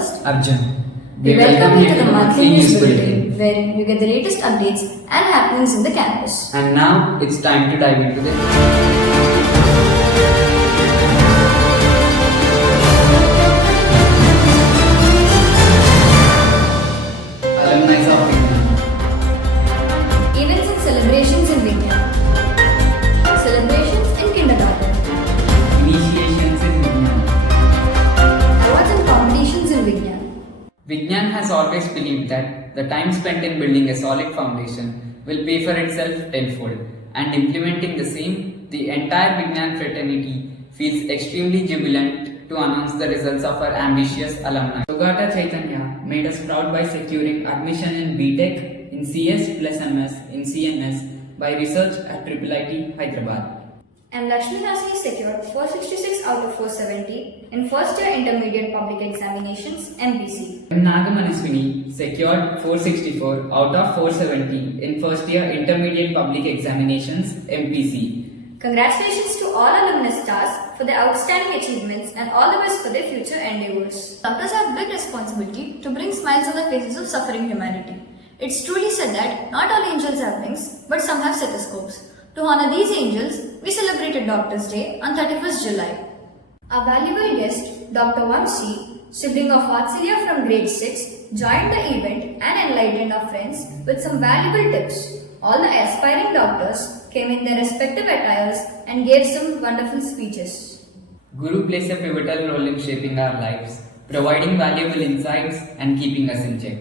host, Arjun. we welcome you to the monthly news bulletin, wherein you get the latest updates and happenings in the campus. And now it's time to dive into the alumni of Vignan. Events and celebrations in Vignan. Celebrations in kindergarten. Initiations in Vignan. Awards and competitions in Vignan. Vignan has always believed that the time spent in building a solid foundation will pay for itself tenfold, and implementing the same, the entire Vignan fraternity feels extremely jubilant to announce the results of our ambitious alumni. Sugata Chaitanya made us proud by securing admission in BTech, in CS plus MS, in CMS by research at IIIT Hyderabad. M. Lakshmi Hasi secured 466 out of 470 in first year intermediate public examinations MPC. M. Nagamaniswini secured 464 out of 470 in first year intermediate public examinations MPC. Congratulations to all alumni stars for their outstanding achievements and all the best for their future endeavors. Doctors have big responsibility to bring smiles on the faces of suffering humanity. It's truly said that not all angels have wings, but some have stethoscopes. To honor these angels, we celebrated Doctors' Day on 31st July. Our valuable guest, Dr. Vamsi, sibling of Vatsalya from grade 6, joined the event and enlightened our friends with some valuable tips. All the aspiring doctors came in their respective attires and gave some wonderful speeches. Guru plays a pivotal role in shaping our lives, providing valuable insights and keeping us in check.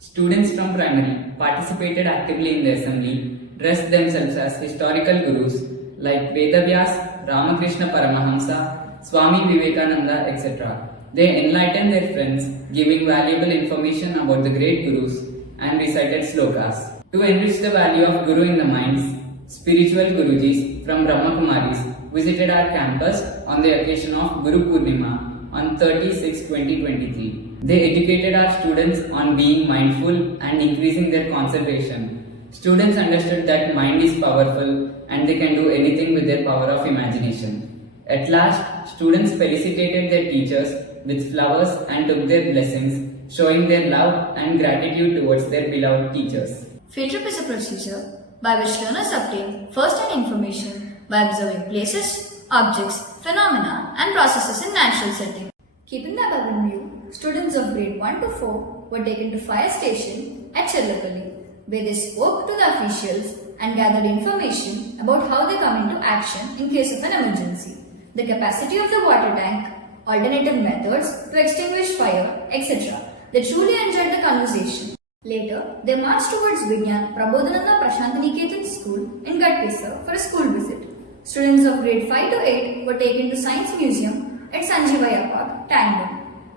Students from primary participated actively in the assembly, dressed themselves as historical gurus like Vedavyas, Ramakrishna Paramahamsa, Swami Vivekananda, etc. They enlightened their friends, giving valuable information about the great gurus and recited slokas. To enrich the value of Guru in the minds, spiritual Gurujis from Brahmakumaris visited our campus on the occasion of Guru Purnima on 30/6/2023. They educated our students on being mindful and increasing their concentration. Students understood that mind is powerful and they can do anything with their power of imagination. At last, students felicitated their teachers with flowers and took their blessings, showing their love and gratitude towards their beloved teachers. Field trip is a procedure by which learners obtain first-hand information by observing places, objects, phenomena, and processes in natural setting. Keeping the above in view, students of grade 1 to 4 were taken to fire station at Chellapalli, where they spoke to the officials and gathered information about how they come into action in case of an emergency, the capacity of the water tank, alternative methods to extinguish fire, etc. They truly enjoyed the conversation. Later, they marched towards Vignan Prabodhananda Prashantiniketan School in Gadkesar for a school visit. Students of grade 5 to 8 were taken to Science Museum at Sanjeevaya Park, Tangdom.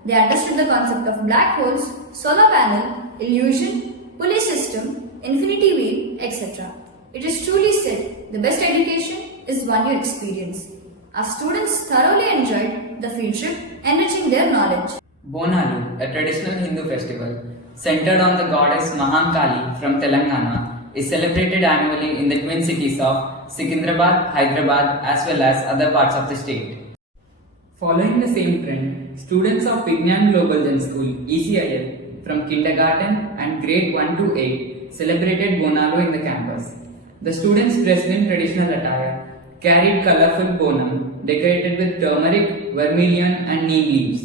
They understood the concept of black holes, solar panel, illusion, pulley system, infinity wheel, etc. It is truly said, the best education is one you experience. Our students thoroughly enjoyed the field trip, enriching their knowledge. Bonalu, a traditional Hindu festival centered on the goddess Mahankali from Telangana, is celebrated annually in the twin cities of Secunderabad, Hyderabad, as well as other parts of the state. Following the same trend, students of Vignan Global Gen School ECIL from kindergarten and grade 1 to 8 celebrated Bonalu in the campus. The students dressed in traditional attire carried colorful bonum decorated with turmeric, vermilion and neem leaves.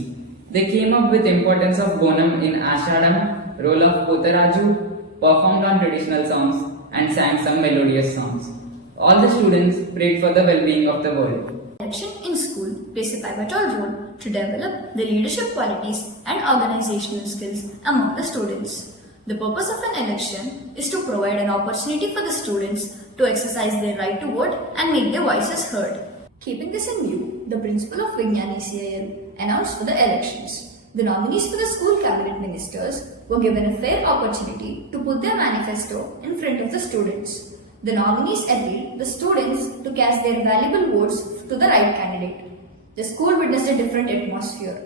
They came up with importance of bonum in Ashadam, role of Potaraju, performed on traditional songs and sang some melodious songs. All the students prayed for the well-being of the world. Election in school plays a pivotal role to develop the leadership qualities and organizational skills among the students. The purpose of an election is to provide an opportunity for the students to exercise their right to vote and make their voices heard. Keeping this in view, the principal of Vignan ECIL announced for the elections. The nominees for the school cabinet ministers were given a fair opportunity to put their manifesto in front of the students. The nominees agreed the students to cast their valuable votes to the right candidate. The school witnessed a different atmosphere.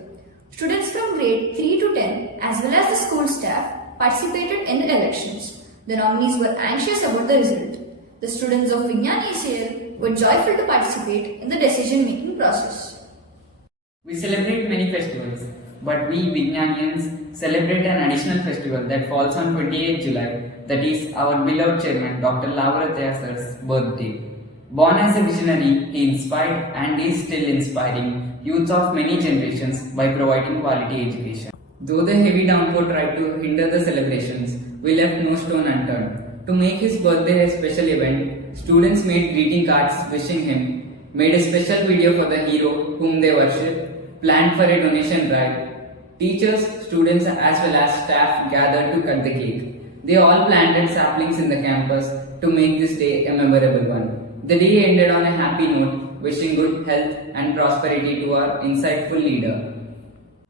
Students from grade 3 to 10 as well as the school staff participated in the elections. The nominees were anxious about the result. The students of Vignan ECIL were joyful to participate in the decision-making process. We celebrate many festivals, but we Vignanians celebrate an additional festival that falls on 28th July, that is our beloved chairman Dr. Lavaratya sir's birthday. Born as a visionary, he inspired and is still inspiring youths of many generations by providing quality education. Though the heavy downpour tried to hinder the celebrations, we left no stone unturned. To make his birthday a special event, students made greeting cards wishing him, made a special video for the hero whom they worship, planned for a donation drive. Teachers, students as well as staff gathered to cut the cake. They all planted saplings in the campus to make this day a memorable one. The day ended on a happy note, wishing good health and prosperity to our insightful leader.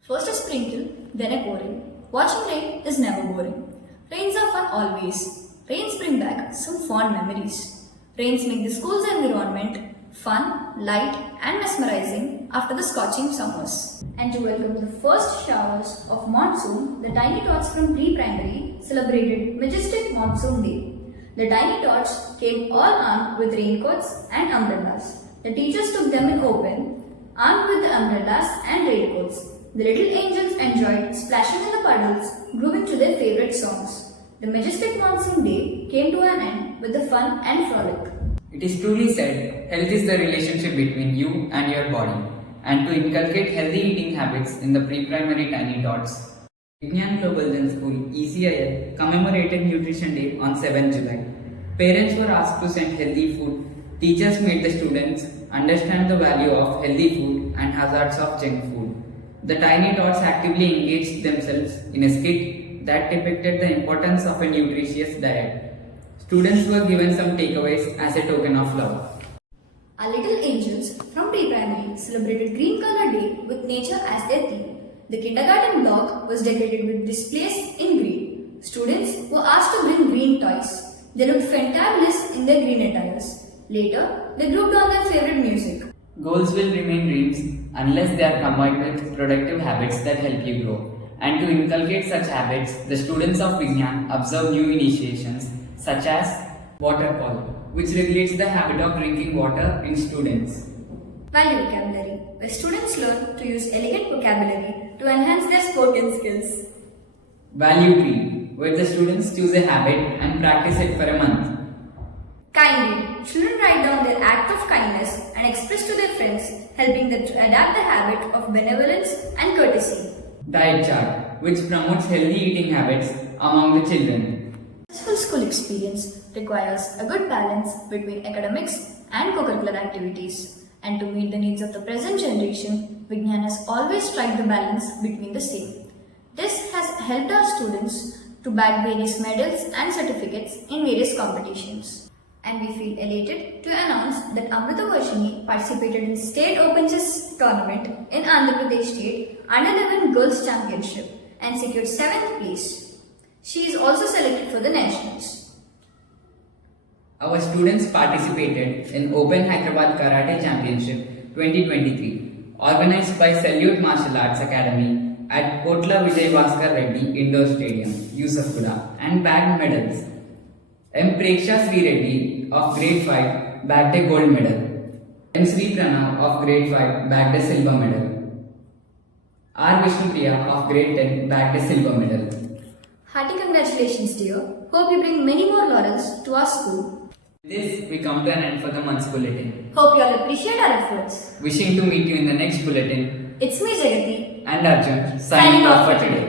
First a sprinkle, then a pouring. Watching rain is never boring. Rains are fun always. Rains bring back some fond memories. Rains make the school's environment fun, light and mesmerizing after the scorching summers. And to welcome the first showers of monsoon, the Tiny Tots from pre-primary celebrated Majestic Monsoon Day. The Tiny Tots came all armed with raincoats and umbrellas. The teachers took them in open, armed with the umbrellas and raincoats. The little angels enjoyed splashing in the puddles, grooving to their favorite songs. The Majestic Monsoon Day came to an end with the fun and frolic. It is truly said, health is the relationship between you and your body. And to inculcate healthy eating habits in the pre-primary Tiny Tots, Vignan Global Gen School ECIL commemorated Nutrition Day on 7 July. Parents were asked to send healthy food. Teachers made the students understand the value of healthy food and hazards of junk food. The Tiny Tots actively engaged themselves in a skit that depicted the importance of a nutritious diet. Students were given some takeaways as a token of love. Our little angels from pre-primary celebrated Green Color Day with nature as their theme. The kindergarten block was decorated with displays in green. Students were asked to bring green toys. They looked fantabulous in their green attires. Later, they grouped on their favorite music. Goals will remain dreams unless they are combined with productive habits that help you grow. And to inculcate such habits, the students of Vignan observe new initiations such as water polo, which regulates the habit of drinking water in students. Value vocabulary, where students learn to use elegant vocabulary to enhance their spoken skills. Value tree, where the students choose a habit and practice it for a month. Kind Deed, children write down their act of kindness and express to their friends, helping them to adapt the habit of benevolence and courtesy. Diet chart, which promotes healthy eating habits among the children. A successful school experience requires a good balance between academics and co-curricular activities. And to meet the needs of the present generation, Vignan has always tried the balance between the same. This has helped our students to bag various medals and certificates in various competitions. And we feel elated to announce that Amrita Varshini participated in State Open Chess Tournament in Andhra Pradesh State Under-11 Girls Championship and secured 7th place. She is also selected for the Nationals. Our students participated in Open Hyderabad Karate Championship 2023, organized by Salute Martial Arts Academy at Kotla Vijay Bhaskar Reddy Indoor Stadium, Yusufpura, and bagged medals. M. Preksha Sri Reddy of Grade 5 bagged a gold medal. M. Sri Pranav of Grade 5 bagged a silver medal. R. Vishnupriya of Grade 10 bagged a silver medal. Hearty congratulations, dear. Hope you bring many more laurels to our school. With this, we come to an end for the month's bulletin. Hope you all appreciate our efforts. Wishing to meet you in the next bulletin. It's me, Jagati. And Arjun, signing off for today.